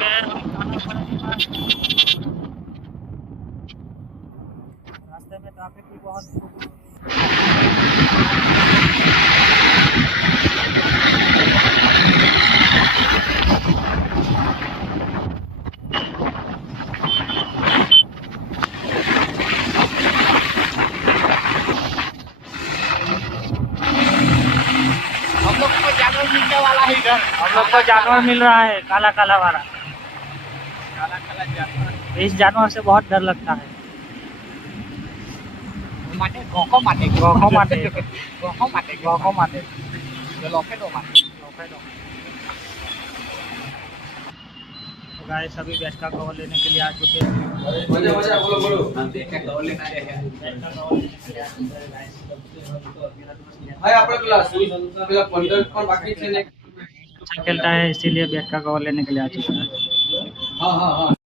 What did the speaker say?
चुके हैं रास्ते में ट्रैफिक भी बहुत हम लोग को जानवर मिलने वाला है इधर। हम लोग को जानवर मिल रहा है, काला काला वाला। काला काला जानवर इस जानवर से बहुत डर लगता है। माटे गोको माटे गोको माटे गोको माटे गोको माटे लोके दो माटे। तो गाइस अभी बैट का कवर लेने के लिए आ चुके हैं। मजा मजा बोलो बोलो देख के कवर लेना है। बैट का कवर लेने के लिए आ चुके हैं गाइस। भाई આપણે પેલા 15 પણ બાકી છે ને अच्छा खेलता है इसीलिए बैट का कवर लेने के लिए आ चुका है। हाँ हाँ हाँ